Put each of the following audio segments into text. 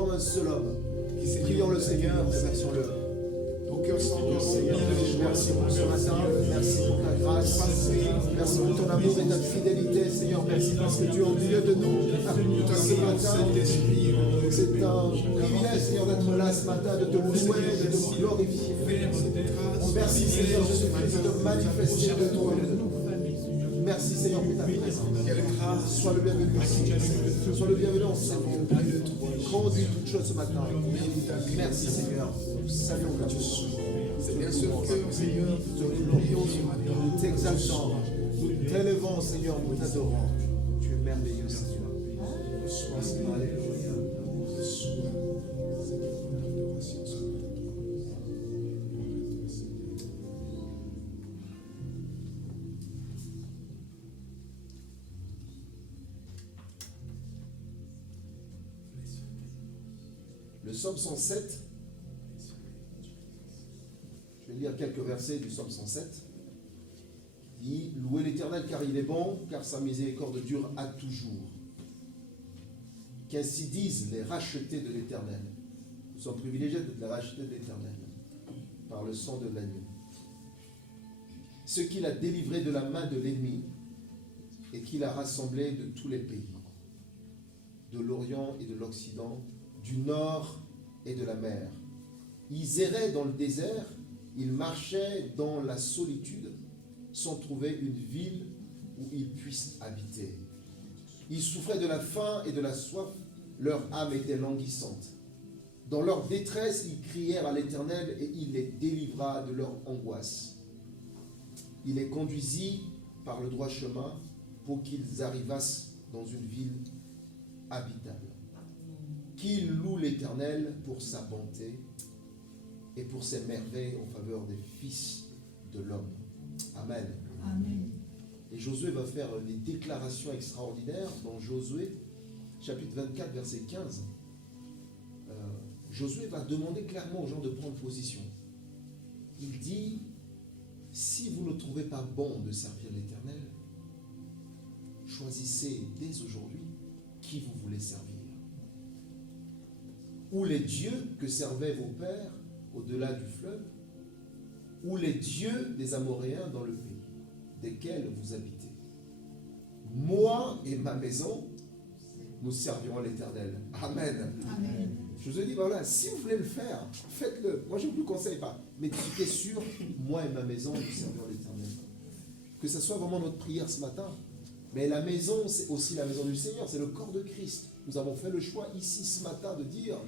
comme un seul homme. Prions le Seigneur, remercions-le. Seigneur, merci pour ce matin, merci pour ta grâce, merci pour ton amour et ta fidélité, Seigneur, merci parce que tu es au milieu de nous ce matin. C'est un privilège, Seigneur, d'être là ce matin, de te louer, de te glorifier. Merci, Seigneur Jésus-Christ, de te manifester de toi. Merci, Seigneur, pour ta présence. Sois le bienvenu ici. Sois le bienvenu en ce monde. Conduis toutes choses ce matin. Merci, Seigneur. Saluons ta chose. Seigneur, ce cœur, Seigneur, nous te glorifions ce matin. Nous t'exaltons. Nous t'élevons, Seigneur, nous t'adorons. Tu es merveilleux, Seigneur. Alléluia. Le psaume 107, je vais lire quelques versets du psaume 107, qui dit « Louez l'Éternel car il est bon, car sa miséricorde dure à toujours. Qu'ainsi disent les rachetés de l'Éternel. » Nous sommes privilégiés d'être les rachetés de l'Éternel par le sang de l'agneau. « Ce qu'il a délivré de la main de l'ennemi et qu'il a rassemblé de tous les pays, de l'Orient et de l'Occident, du nord et de la mer. Ils erraient dans le désert, ils marchaient dans la solitude, sans trouver une ville où ils puissent habiter. Ils souffraient de la faim et de la soif, leur âme était languissante. Dans leur détresse, ils crièrent à l'Éternel et il les délivra de leur angoisse. Il les conduisit par le droit chemin pour qu'ils arrivassent dans une ville habitable. Qu'il loue l'Éternel pour sa bonté et pour ses merveilles en faveur des fils de l'homme. Amen. Amen. Et Josué va faire des déclarations extraordinaires dans Josué, chapitre 24, verset 15. Josué va demander clairement aux gens de prendre position. Il dit, si vous ne trouvez pas bon de servir l'Éternel, choisissez dès aujourd'hui qui vous voulez servir. Ou les dieux que servaient vos pères au-delà du fleuve, ou les dieux des Amoréens dans le pays desquels vous habitez. Moi et ma maison, nous servirons l'Éternel. Amen. Amen. Je vous ai dit, voilà, si vous voulez le faire, faites-le. Moi, je ne vous le conseille pas. Mais tu es sûr, moi et ma maison, nous servirons l'Éternel. Que ce soit vraiment notre prière ce matin. Mais la maison, c'est aussi la maison du Seigneur, c'est le corps de Christ. Nous avons fait le choix ici ce matin de dire,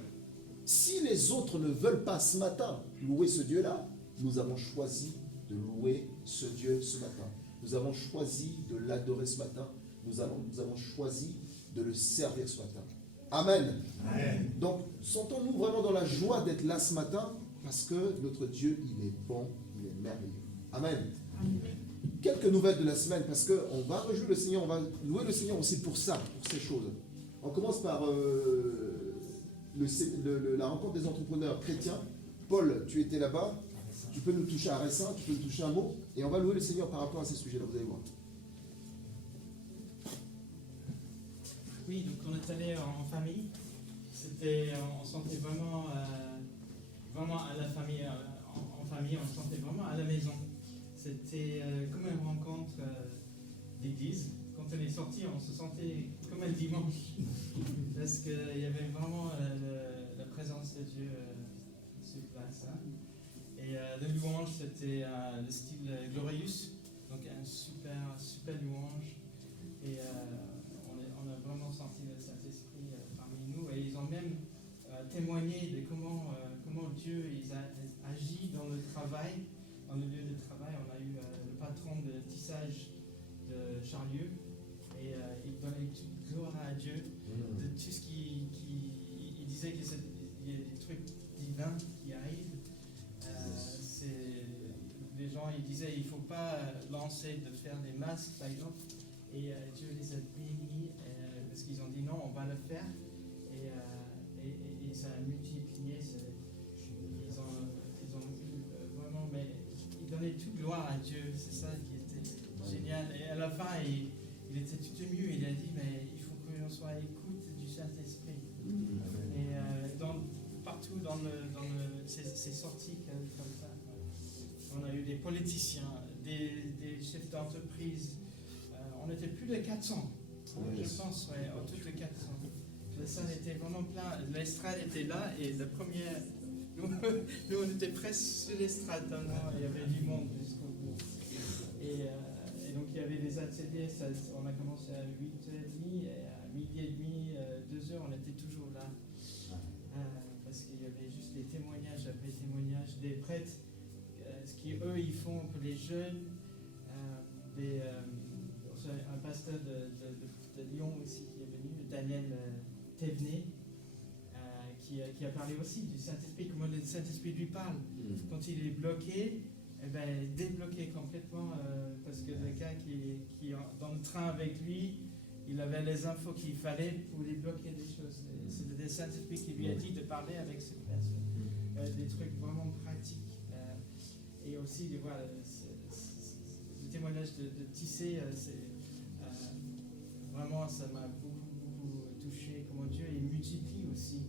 si les autres ne veulent pas ce matin louer ce Dieu-là, nous avons choisi de louer ce Dieu ce matin. Nous avons choisi de l'adorer ce matin. Nous avons choisi de le servir ce matin. Amen. Amen. Donc, sentons-nous vraiment dans la joie d'être là ce matin parce que notre Dieu, il est bon, il est merveilleux. Amen. Amen. Quelques nouvelles de la semaine parce qu'on va réjouir le Seigneur, on va louer le Seigneur aussi pour ça, pour ces choses. On commence par la rencontre des entrepreneurs chrétiens. Paul, tu étais là-bas, tu peux nous toucher à Ressin, tu peux nous toucher un mot, et on va louer le Seigneur par rapport à ces sujets-là, vous allez voir. Oui, donc on est allé en famille. On sentait vraiment, vraiment à la famille, en famille, on se sentait vraiment à la maison. C'était comme une rencontre d'église. Quand on est sorti, on se sentait comme un dimanche. Parce qu'il y avait vraiment la présence de Dieu sur place. Hein. Et le louange, c'était le style Glorious. Donc un super louange. Et on a vraiment senti le Saint-Esprit parmi nous. Et ils ont même témoigné de comment Dieu a agi dans le travail. Dans le lieu de travail, on a eu le patron de tissage de Charlieu et il donnait toute gloire à Dieu de tout ce il disait qu'il y a des trucs divins qui arrivent. Les gens ils disaient il ne faut pas lancer de faire des masques par exemple et Dieu les a bénis parce qu'ils ont dit non on va le faire et ça a multiplié. Ils ont vraiment mais donner toute gloire à Dieu, c'est ça qui était génial. Et à la fin, il était tout ému, il a dit, mais il faut qu'on soit à l'écoute du Saint-Esprit. Et c'est sorti comme ça. On a eu des politiciens, des chefs d'entreprise. On était plus de 400, je pense, ouais, autour de 400. La salle était vraiment pleine, l'estrade était là et le premier, nous on était presque sur l'estrade tellement il y avait du monde jusqu'au bout. Et donc il y avait des ateliers, on a commencé à 8h30 et à 12h30, 2h, on était toujours là. Parce qu'il y avait juste des témoignages après témoignages, des prêtres, ce qu'eux ils font pour les jeunes, un pasteur de Lyon aussi qui est venu, Daniel Thévenet, qui a parlé aussi du Saint-Esprit, comment le Saint-Esprit lui parle. Quand il est bloqué, eh ben, débloqué complètement, parce que le gars qui est dans le train avec lui, il avait les infos qu'il fallait pour débloquer des choses. C'était le Saint-Esprit qui lui a dit de parler avec cette personne. Des trucs vraiment pratiques. Et aussi, voilà, le témoignage de Tissé, vraiment, ça m'a beaucoup touché. Comment Dieu il multiplie aussi.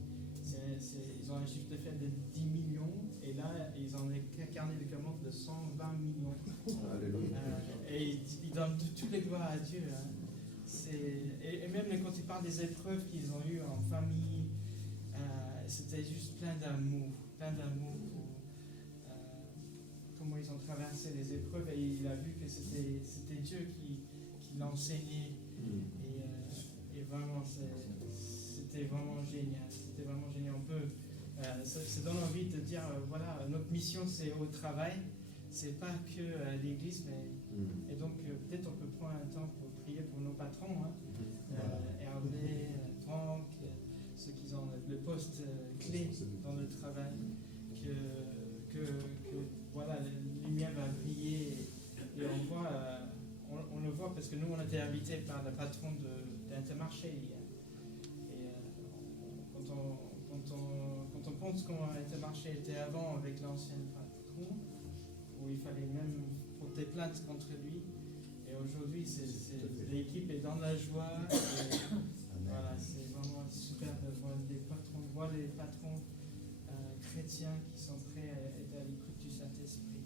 Ils ont un chiffre d'affaires de 10 millions et là, ils ont un carnet de commandes de 120 millions. Et ils donnent toutes les gloires à Dieu. Hein. Et même quand ils parlent des épreuves qu'ils ont eues en famille, c'était juste plein d'amour pour comment ils ont traversé les épreuves et il a vu que c'était Dieu qui l'enseignait. Et vraiment, c'était vraiment génial. On peut, ça donne envie de dire, voilà, notre mission c'est au travail, c'est pas que à l'église, mais et donc peut-être on peut prendre un temps pour prier pour nos patrons, hein. Hervé, Franck, ceux qui ont le poste clé dans le travail, que voilà, la lumière va briller et on voit, on le voit parce que nous on était invités par le patron d'Intermarché hier. Quand on pense comment Intermarché était avant avec l'ancien patron, où il fallait même porter plainte contre lui, et aujourd'hui l'équipe est dans la joie. Voilà, c'est vraiment super de voir les patrons chrétiens qui sont prêts à être à l'écoute du Saint-Esprit.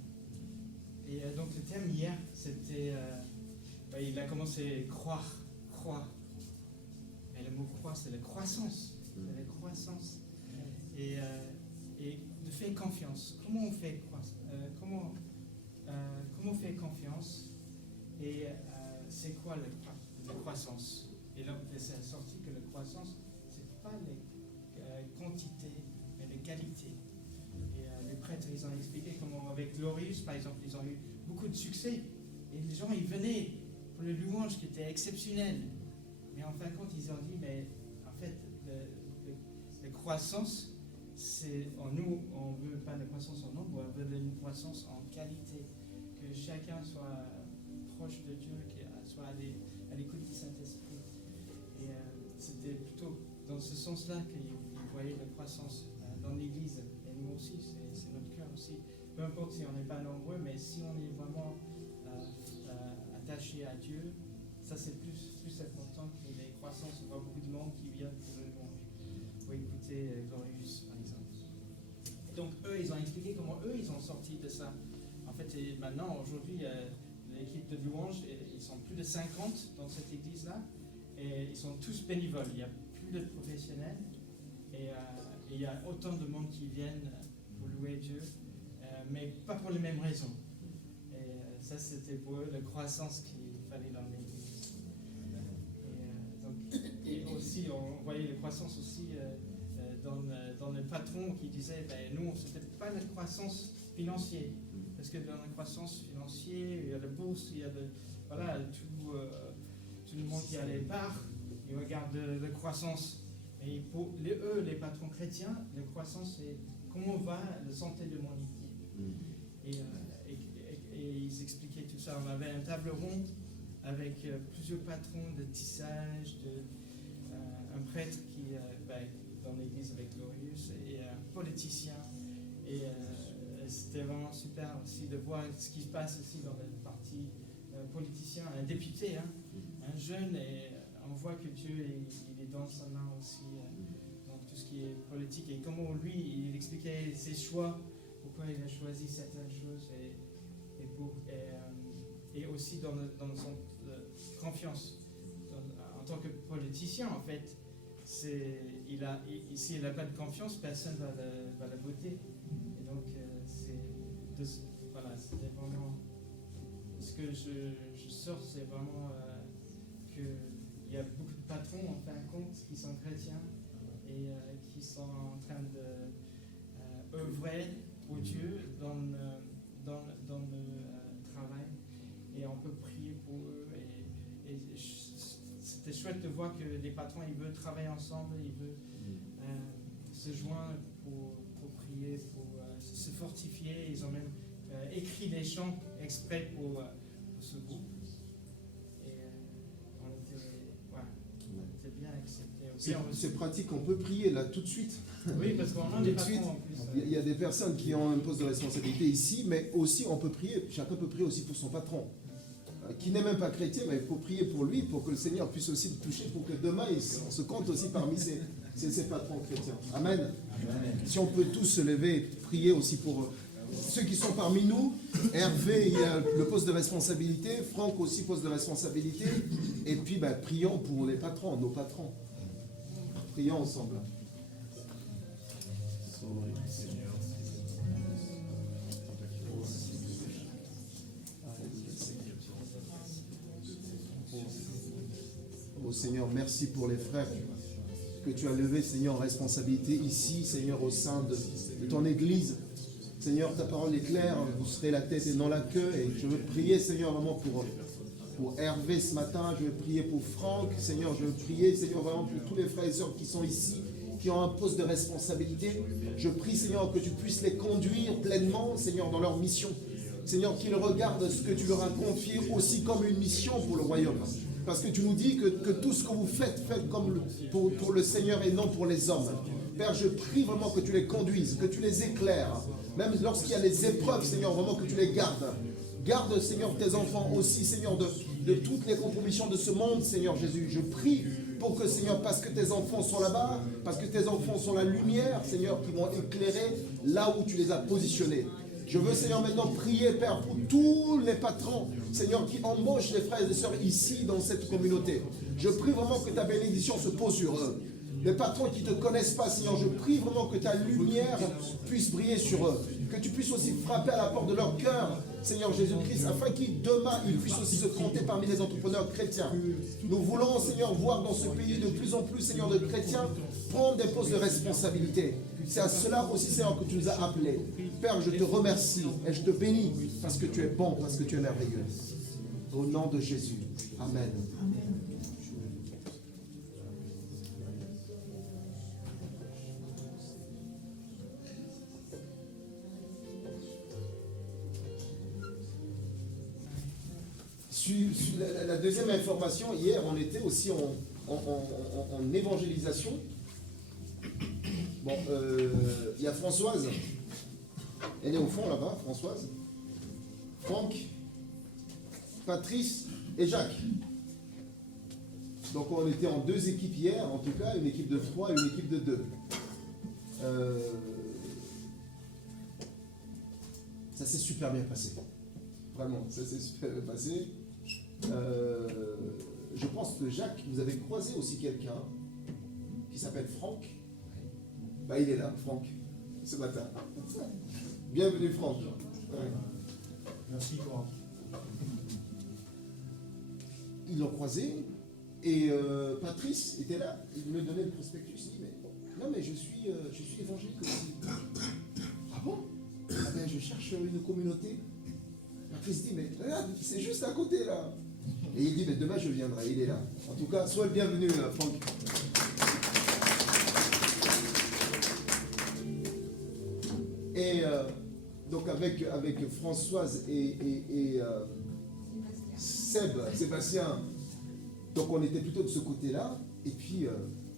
Et donc le thème hier, c'était, il a commencé à croire. Et le mot croire, c'est la croissance. C'est la croissance. Et de faire confiance. Comment on fait comment on fait confiance et c'est quoi la croissance? Et là, c'est sorti que la croissance, c'est pas les quantités, mais les qualités. Et les prêtres, ils ont expliqué comment, avec Glorious, par exemple, ils ont eu beaucoup de succès. Et les gens, ils venaient pour le louange qui était exceptionnel. Mais en fin de compte, ils ont dit, mais en fait, la croissance, c'est en nous, on ne veut pas de croissance en nombre, on veut une croissance en qualité. Que chacun soit proche de Dieu, soit à l'écoute du Saint-Esprit. Et c'était plutôt dans ce sens-là qu'ils voyaient la croissance dans l'Église. Et nous aussi, c'est notre cœur aussi. Peu importe si on n'est pas nombreux, mais si on est vraiment attaché à Dieu, ça c'est plus important que les croissances. On voit beaucoup de monde qui vient pour le louange. Pour écouter Glorious, par exemple. Et donc eux, ils ont expliqué comment eux, ils ont sorti de ça. En fait, maintenant, aujourd'hui, l'équipe de louange, ils sont plus de 50 dans cette église-là, et ils sont tous bénévoles. Il n'y a plus de professionnels, et il y a autant de monde qui viennent pour louer Dieu, mais pas pour les mêmes raisons. Et ça, c'était pour eux la croissance qu'il fallait dans l'église. Et aussi, on voyait la croissance aussi dans le patron qui disait, nous, ce n'était pas la croissance financière. Parce que dans la croissance financière, il y a la bourse, il y a tout le monde qui a les parts, ils regardent la croissance. Et pour les patrons chrétiens, la croissance, c'est comment va la santé de mon équipe. Et ils expliquaient tout ça. On avait un table rond avec plusieurs patrons de tissage, un prêtre qui dans l'église avec Glorious, et un politicien. Et c'était vraiment super aussi de voir ce qui se passe aussi dans le parti politicien, un député, un jeune, et on voit que Dieu il est dans sa main aussi. Donc tout ce qui est politique et comment lui, il expliquait ses choix, pourquoi il a choisi certaines choses et aussi dans son confiance. En tant que politicien, en fait, s'il n'a pas de confiance, personne ne va la voter. Et donc, voilà, c'était vraiment. Ce que je sors, c'est vraiment qu'il y a beaucoup de patrons, en fin de compte, qui sont chrétiens et qui sont en train de œuvrer pour Dieu dans le travail. Et on peut prier pour eux. Et c'était chouette de voir que les patrons, ils veulent travailler ensemble, ils veulent se joindre pour prier, pour se fortifier. Ils ont même écrit des chants exprès pour ce groupe. Et on était bien acceptés. C'est pratique, on peut prier là tout de suite. Oui, parce qu'on a des patrons en plus. Il y a des personnes qui ont un poste de responsabilité ici, mais aussi on peut prier, chacun peut prier aussi pour son patron. Qui n'est même pas chrétien, mais il faut prier pour lui, pour que le Seigneur puisse aussi le toucher, pour que demain, on se compte aussi parmi ses patrons chrétiens. Amen. Amen. Si on peut tous se lever et prier aussi pour ceux qui sont parmi nous. Hervé, il a le poste de responsabilité. Franck aussi, poste de responsabilité. Et puis, prions pour les patrons, nos patrons. Prions ensemble. Oh Seigneur, merci pour les frères que tu as levés, Seigneur, en responsabilité ici, Seigneur, au sein de ton Église. Seigneur, ta parole est claire, vous serez la tête et non la queue. Et je veux prier, Seigneur, vraiment pour Hervé ce matin. Je veux prier pour Franck, Seigneur. Je veux prier, Seigneur, vraiment pour tous les frères et sœurs qui sont ici, qui ont un poste de responsabilité. Je prie, Seigneur, que tu puisses les conduire pleinement, Seigneur, dans leur mission. Seigneur, qu'ils regardent ce que tu leur as confié aussi comme une mission pour le royaume. Parce que tu nous dis que tout ce que vous faites, faites comme pour le Seigneur et non pour les hommes. Père, je prie vraiment que tu les conduises, que tu les éclaires. Même lorsqu'il y a les épreuves, Seigneur, vraiment que tu les gardes. Garde, Seigneur, tes enfants aussi, Seigneur, de toutes les compromissions de ce monde, Seigneur Jésus. Je prie pour que, Seigneur, parce que tes enfants sont là-bas, parce que tes enfants sont la lumière, Seigneur, qui vont éclairer là où tu les as positionnés. Je veux, Seigneur, maintenant prier, Père, pour tous les patrons, Seigneur, qui embauchent les frères et sœurs ici, dans cette communauté. Je prie vraiment que ta bénédiction se pose sur eux. Les patrons qui ne te connaissent pas, Seigneur, je prie vraiment que ta lumière puisse briller sur eux. Que tu puisses aussi frapper à la porte de leur cœur, Seigneur Jésus-Christ, afin qu'ils, demain, ils puissent aussi se compter parmi les entrepreneurs chrétiens. Nous voulons, Seigneur, voir dans ce pays de plus en plus, Seigneur, de chrétiens prendre des postes de responsabilité. C'est à cela aussi, Seigneur, que tu nous as appelés. Père, je te remercie et je te bénis parce que tu es bon, parce que tu es merveilleux. Au nom de Jésus. Amen. La deuxième information, hier, on était aussi en évangélisation. Bon, il y a Françoise, elle est au fond là-bas, Françoise, Franck, Patrice et Jacques. Donc on était en 2 équipes hier, en tout cas, une équipe de 3 et une équipe de 2. Ça s'est super bien passé. Vraiment, ça s'est super bien passé. Je pense que Jacques, vous avez croisé aussi quelqu'un qui s'appelle Franck. Il est là, Franck, ce matin. Bienvenue, Franck. Ouais. Merci, Cora. Ils l'ont croisé et Patrice était là. Il me donnait le prospectus. Il dit, mais je suis évangélique aussi. Ah bon? Je cherche une communauté. Patrice dit, mais regarde, c'est juste à côté là. Et il dit, mais demain je viendrai, il est là. En tout cas, sois le bienvenu, Franck. Et donc avec Françoise et Sébastien, donc on était plutôt de ce côté-là. Et puis,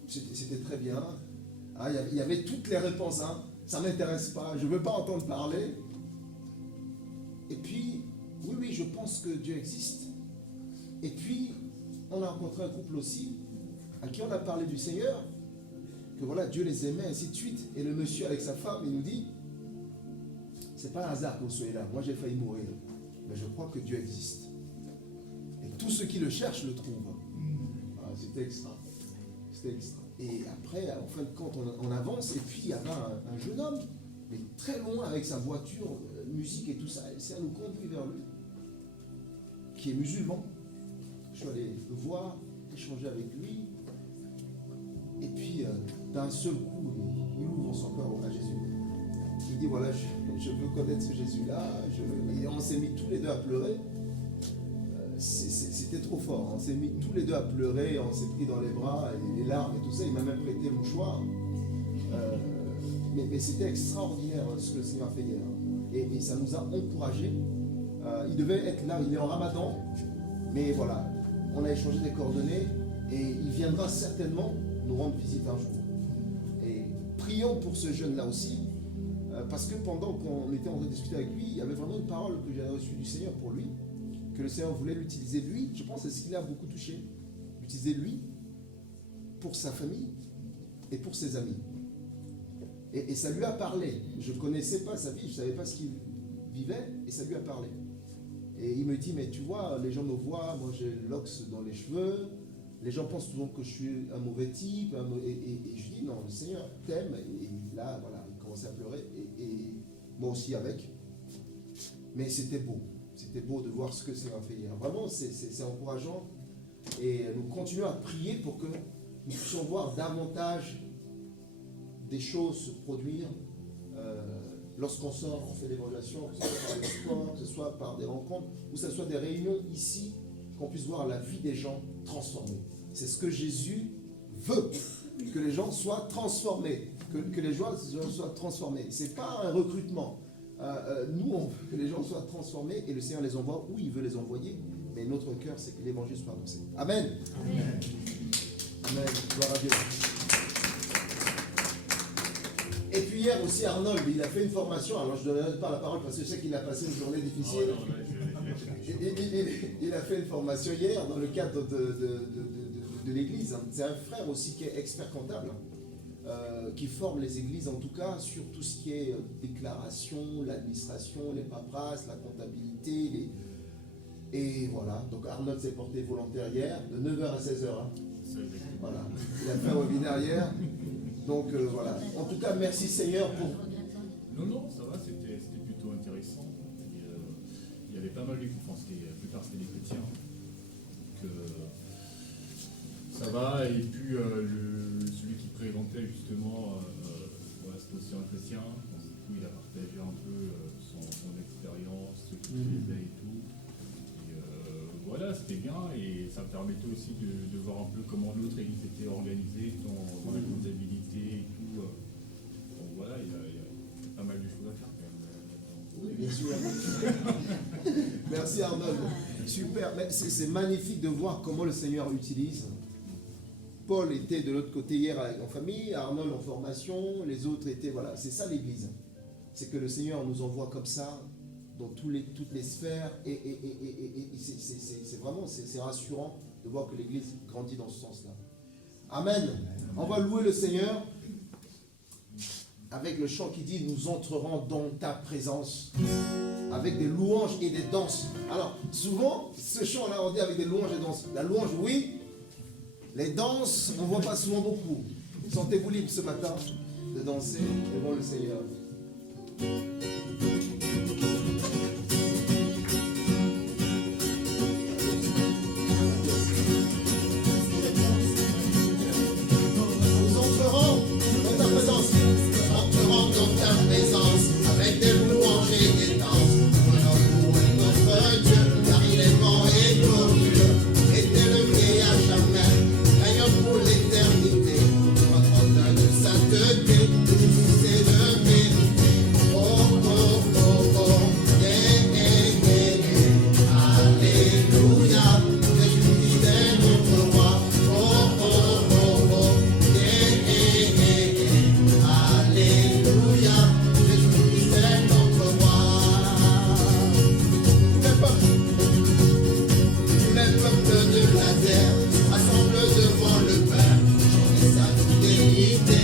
c'était très bien. Il y avait toutes les réponses. Ça ne m'intéresse pas, je ne veux pas entendre parler. Et puis, oui, je pense que Dieu existe. Et puis, on a rencontré un couple aussi, à qui on a parlé du Seigneur. que voilà, Dieu les aimait, ainsi de suite. Et le monsieur avec sa femme, il nous dit, c'est pas un hasard que vous soyez là. Moi, j'ai failli mourir. Mais je crois que Dieu existe. Et tous ceux qui le cherchent le trouvent. Voilà, c'était extra. C'était extra. Et après, en fin de compte, on avance. Et puis, il y avait un jeune homme, mais très loin avec sa voiture, musique et tout ça. Et ça nous conduit vers lui, qui est musulman. Je suis allé le voir, échanger avec lui. Et puis, d'un seul coup, il ouvre son cœur à Jésus. Il dit, voilà, je veux connaître ce Jésus-là. Et on s'est mis tous les deux à pleurer. C'était trop fort. On s'est mis tous les deux à pleurer. On s'est pris dans les bras, et les larmes et tout ça. Il m'a même prêté le mouchoir. Mais c'était extraordinaire ce que le Seigneur a fait hier. Et ça nous a encouragés. Il devait être là, il est en Ramadan. Mais voilà, on a échangé des coordonnées. Et il viendra certainement nous rendre visite un jour. Et prions pour ce jeune-là aussi, parce que pendant qu'on était en train de discuter avec lui, il y avait vraiment une parole que j'avais reçue du Seigneur pour lui, que le Seigneur voulait l'utiliser lui. Je pense que c'est ce qui l'a beaucoup touché, l'utiliser lui pour sa famille et pour ses amis. Et ça lui a parlé. Je ne connaissais pas sa vie, je ne savais pas ce qu'il vivait, et ça lui a parlé. Et il me dit, mais tu vois, les gens me voient, moi j'ai l'ox dans les cheveux. Les gens pensent souvent que je suis un mauvais type, et je dis non, le Seigneur t'aime, et là, voilà, il commençait à pleurer, et moi aussi avec. Mais c'était beau de voir ce que le Seigneur a fait hier. Vraiment, c'est encourageant, et nous continuons à prier pour que nous puissions voir davantage des choses se produire lorsqu'on sort, on fait l'évaluation, que ce soit par le sport, que ce soit par des rencontres, ou que ce soit des réunions ici, qu'on puisse voir la vie des gens transformée. C'est ce que Jésus veut, que les gens soient transformés, que les gens soient transformés. Ce n'est pas un recrutement. Nous, on veut que les gens soient transformés et le Seigneur les envoie où il veut les envoyer. Mais notre cœur, c'est que l'évangile soit annoncé. Amen. Amen. Amen. Gloire à Dieu. Et puis hier aussi, Arnold, il a fait une formation. Alors je ne donnerai pas la parole parce que je sais qu'il a passé une journée difficile. Il a fait une formation hier dans le cadre de l'église. C'est un frère aussi qui est expert comptable, qui forme les églises en tout cas sur tout ce qui est déclaration, l'administration, les paperasses, la comptabilité. Et voilà, donc Arnold s'est porté volontaire hier, de 9h à 16h. Voilà, il a fait un webinaire hier. Donc voilà, en tout cas merci Seigneur pour... Non, ça va, c'était plutôt intéressant. Il y avait pas mal de conférences, la plupart c'était des chrétiens. Donc ça va, et puis celui qui présentait justement, voilà, c'était aussi un chrétien. Donc, du coup il a partagé un peu son expérience, ce qu'il faisait et tout. Et voilà, c'était bien, et ça me permettait aussi de voir un peu comment l'autre église était organisée dans la comptabilité et tout. Donc voilà, il y a pas mal de choses à faire quand même. Oui, bien sûr. Merci Arnold. Super. C'est magnifique de voir comment le Seigneur utilise. Paul était de l'autre côté hier en famille, Arnold en formation, les autres étaient... Voilà, c'est ça l'église. C'est que le Seigneur nous envoie comme ça dans toutes les sphères et c'est vraiment c'est rassurant de voir que l'église grandit dans ce sens-là. Amen. On va louer le Seigneur avec le chant qui dit « Nous entrerons dans ta présence » avec des louanges et des danses. Alors, souvent, ce chant-là, on dit avec des louanges et des danses. La louange, oui. Les danses, on ne voit pas souvent beaucoup. Sentez-vous libre ce matin de danser devant le Seigneur. Nous entrerons dans ta présence. Nous entrerons dans ta présence avec des louanges et des danses. Nous louons notre Dieu, car il est bon et glorieux, éternel à jamais, rayons pour l'éternité. Notre auteur de sainteté, de justice et de vérité. Oh, oh, oh, oh, yeah, yeah, yeah, yeah. Alléluia, Jésus-Christ est notre roi. Oh, oh, oh, oh, yeah, yeah, yeah, yeah. Alléluia, Jésus-Christ est notre roi. Tous les peuples de la terre rassemblent devant le Père, chant les saints d'unité.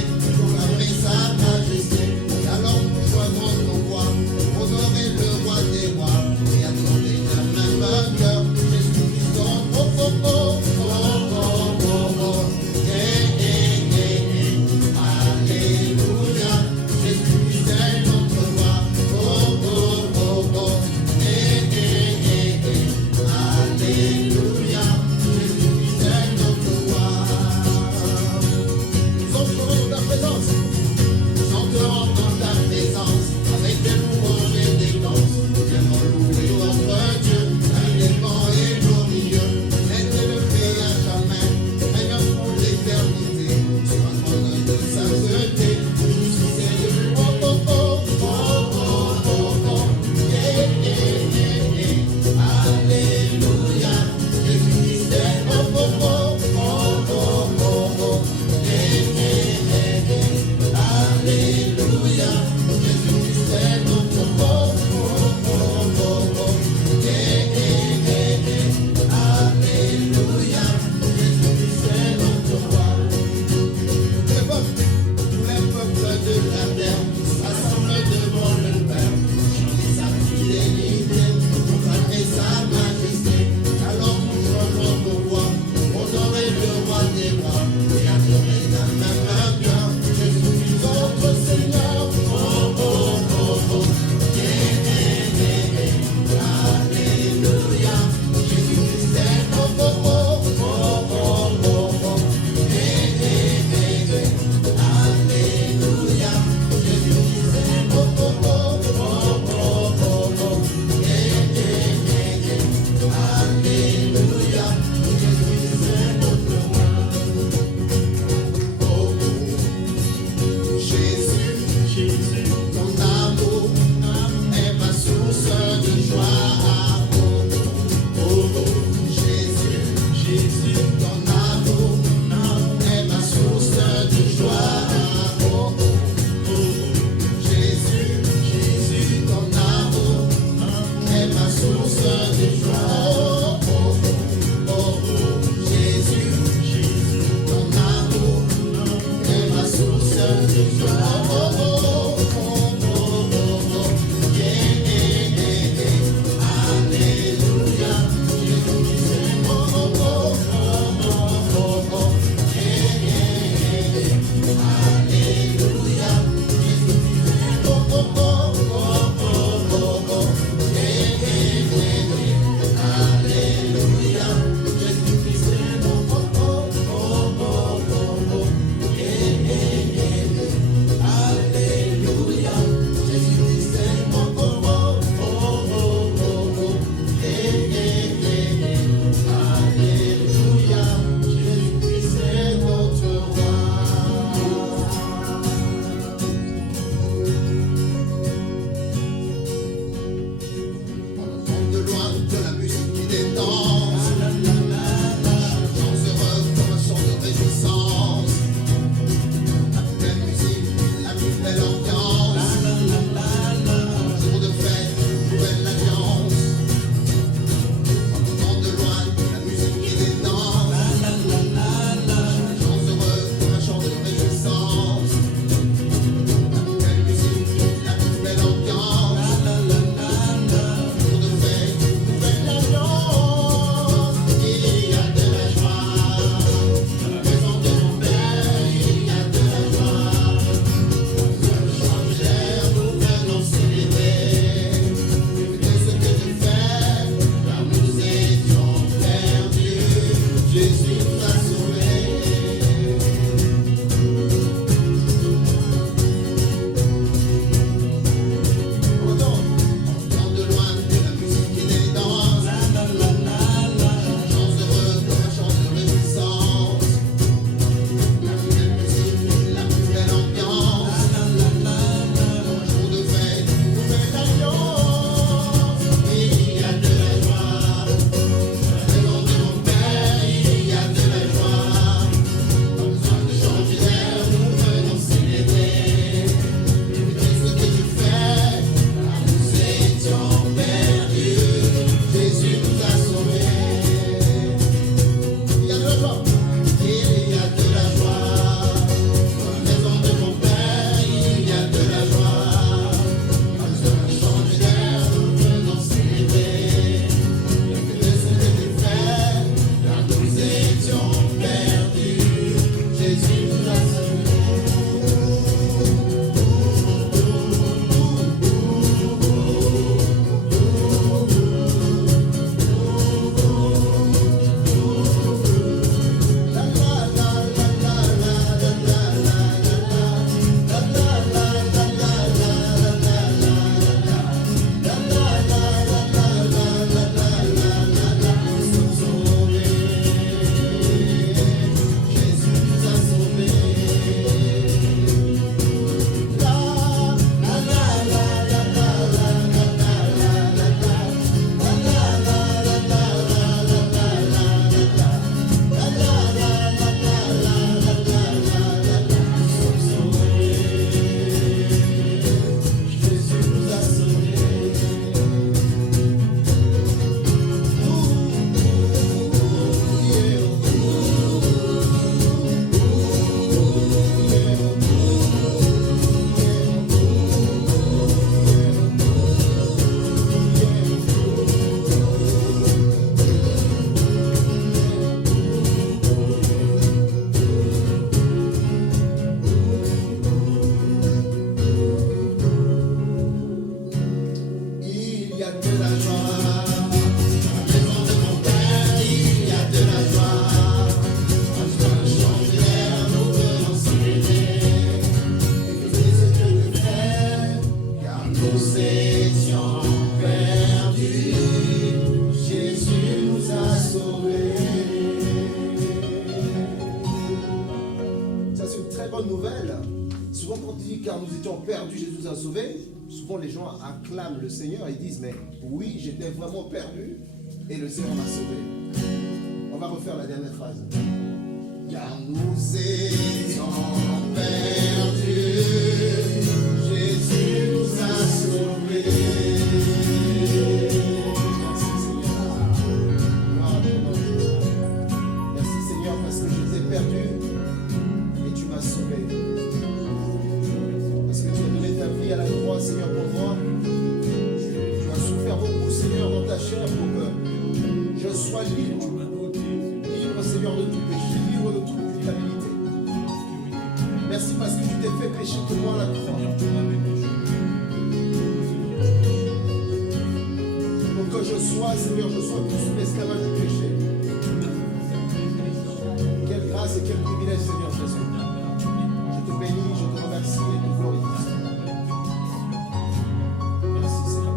nous étions perdus, Jésus nous a sauvés. Ça, c'est une très bonne nouvelle. Souvent, quand on dit car nous étions perdus, Jésus nous a sauvés, souvent les gens acclament le Seigneur et disent mais oui, j'étais vraiment perdu et le Seigneur m'a sauvé. On va refaire la dernière phrase. Car nous étions perdus, Jésus nous a sauvés. Merci Seigneur. Gloire à ton nom, Jésus. Merci Seigneur parce que je t'ai perdu et tu m'as sauvé. Parce que tu as donné ta vie à la croix, Seigneur, pour moi. Tu as souffert beaucoup, Seigneur, dans ta chair pour que je sois libre. Libre, Seigneur, de tout péché, libre de toute culpabilité. Merci parce que tu t'es fait pécher pour moi à la croix. Pour que je sois, Seigneur, je sois plus sous l'esclavage du péché. Quelle grâce et quel privilège, Seigneur Jésus. Je te bénis, je te remercie et te glorifie. Merci, Seigneur.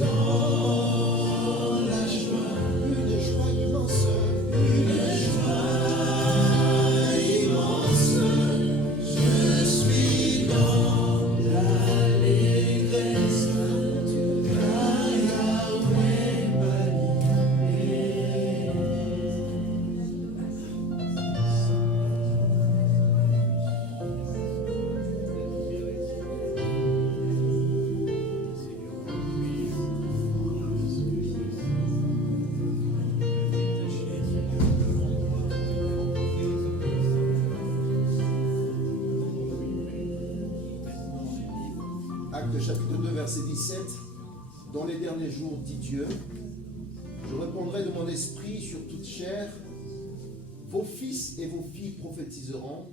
dans la joie, une joie immense, une joie immense. Je suis dans l'allégresse, car Yahweh m'a libéré. Actes chapitre 2, verset 17. Dans les derniers jours, dit Dieu, je répandrai de mon esprit sur toute chair. Vos fils et vos filles prophétiseront.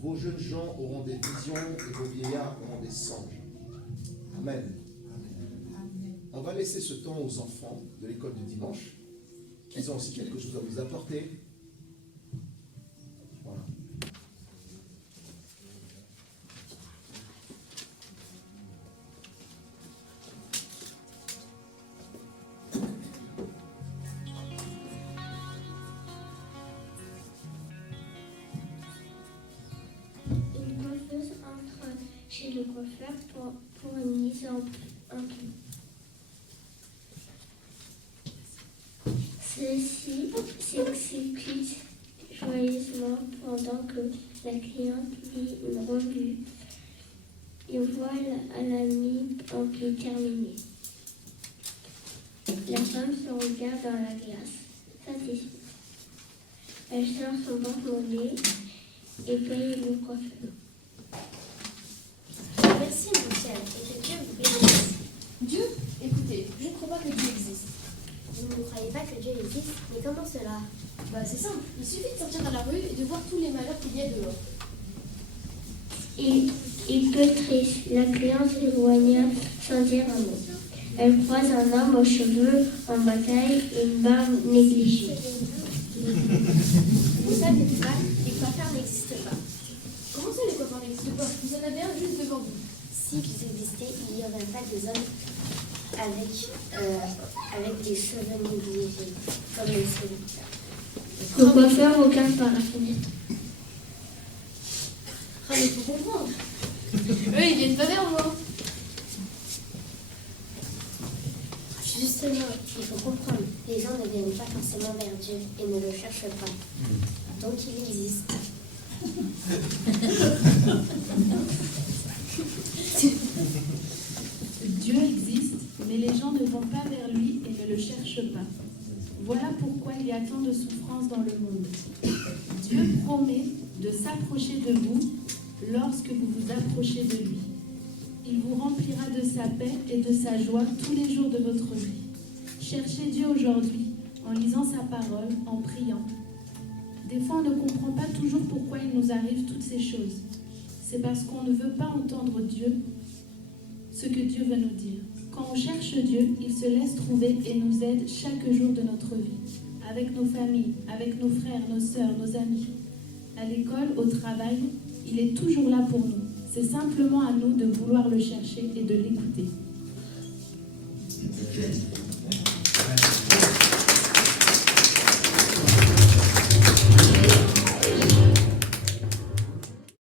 Vos jeunes gens auront des visions et vos vieillards auront des songes. Amen. On va laisser ce temps aux enfants de l'école du dimanche, qui ont aussi quelque chose à vous apporter. Voilà. Une coiffeuse entre chez le coiffeur pour une mise en pli. Ceci s'exécute joyeusement pendant que la cliente lit une revue et voit à la mise en pli terminée. La femme se regarde dans la glace, satisfaite. Elle sort son porte-monnaie et paye le coiffeur. Merci, Michel, et que Dieu vous bénisse. Dieu? Écoutez, je ne crois pas que Dieu existe. Vous ne croyez pas que Dieu existe? Mais comment cela? Bah c'est simple, il suffit de sortir dans la rue et de voir tous les malheurs qu'il y a dehors. Il peut triste. La cliente s'éloigna sans dire un mot. Elle croise un homme aux cheveux en bataille et une barbe négligée. Vous savez pas, les coiffeurs n'existent pas. Comment ça les coiffeurs n'existent pas? Vous en avez un juste devant vous. Si ils existaient, il n'y aurait pas des hommes avec des cheveux négligés, comme les serviteurs. Le coiffeur regarde par la fenêtre. Ah mais faut comprendre. Eux ils viennent pas vers moi. Justement, il faut comprendre, les gens ne viennent pas forcément vers Dieu et ne le cherchent pas. Donc il existe. Dieu existe, mais les gens ne vont pas vers lui et ne le cherchent pas. Voilà pourquoi il y a tant de souffrance dans le monde. Dieu promet de s'approcher de vous lorsque vous vous approchez de lui. Il vous remplira de sa paix et de sa joie tous les jours de votre vie. Cherchez Dieu aujourd'hui en lisant sa parole, en priant. Des fois, on ne comprend pas toujours pourquoi il nous arrive toutes ces choses. C'est parce qu'on ne veut pas entendre Dieu, ce que Dieu veut nous dire. Quand on cherche Dieu, il se laisse trouver et nous aide chaque jour de notre vie, avec nos familles, avec nos frères, nos sœurs, nos amis. À l'école, au travail, il est toujours là pour nous. C'est simplement à nous de vouloir le chercher et de l'écouter.